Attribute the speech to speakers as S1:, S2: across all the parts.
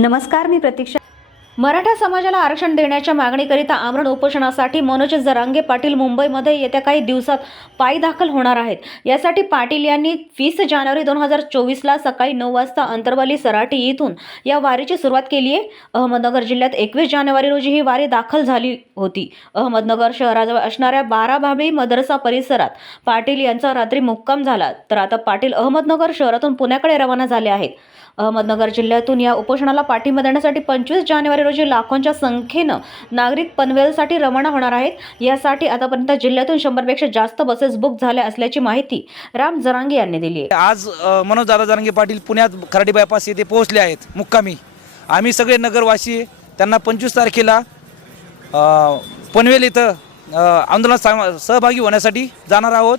S1: नमस्कार मी प्रतीक्षा
S2: मराठा समाजाला आरक्षण देण्याच्या मागणीकरिता आमरण उपोषणासाठी मनोज जरांगे पाटील मुंबईमध्ये येत्या काही दिवसात पायी दाखल होणार आहेत. यासाठी पाटील यांनी वीस जानेवारी दोन हजार चोवीसला सकाळी नऊ वाजता अंतरवाली सराटी येथून या वारीची सुरुवात केली आहे. अहमदनगर जिल्ह्यात एकवीस जानेवारी रोजी ही वारी दाखल झाली होती. अहमदनगर शहराजवळ असणाऱ्या बाराभाबी मदरसा परिसरात पाटील यांचा रात्री मुक्काम झाला तर आता पाटील अहमदनगर शहरातून पुण्याकडे रवाना झाले आहेत. अहमदनगर जिल्ह्यातून या उपोषणाला पाठिंबा देण्यासाठी पंचवीस जानेवारी रोजी लाखोंच्या संख्येनं नागरिक पनवेलसाठी रवाना होणार आहेत. यासाठी आतापर्यंत जिल्ह्यातून शंभरपेक्षा जास्त बसेस बुक झाल्या असल्याची माहिती राम जरांगे यांनी दिली
S3: आज मनोज दादा जरांगे पाटील पुण्यात खराडी बायपास येथे पोहोचले आहेत. मुक्कामी. आम्ही सगळे नगरवासी त्यांना पंचवीस तारखेला पनवेल इथं आंदोलनात सहभागी होण्यासाठी जाणार आहोत.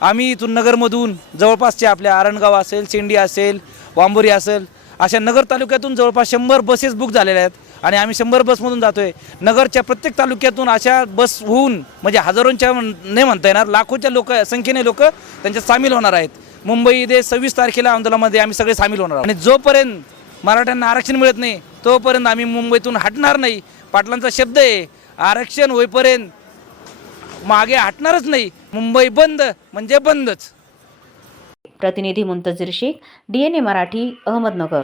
S3: आम्ही इथून नगरमधून जवळपासचे आपल्या आरणगाव असेल शेंडी असेल वांबोरी असेल अशा नगर तालुक्यातून जवळपास शंभर बसेस बुक झालेल्या आहेत. आणि आम्ही शंभर बसमधून जातो आहे नगरच्या प्रत्येक तालुक्यातून अशा बस होऊन म्हणजे हजारोंच्या नाही म्हणता येणार लाखोच्या लोक संख्येने लोक त्यांच्यात सामील होणार आहेत. मुंबई सव्वीस तारखेला आंदोलनामध्ये आम्ही सगळे सामील होणार आणि जोपर्यंत मराठ्यांना आरक्षण मिळत नाही तोपर्यंत आम्ही मुंबईतून हटणार नाही. पाटलांचा शब्द आहे आरक्षण होईपर्यंत मागे हटणारच नाही. मुंबई बंद म्हणजे बंदच.
S2: प्रतिनिधी मुंतजीर शेख डीएनए मराठी अहमदनगर.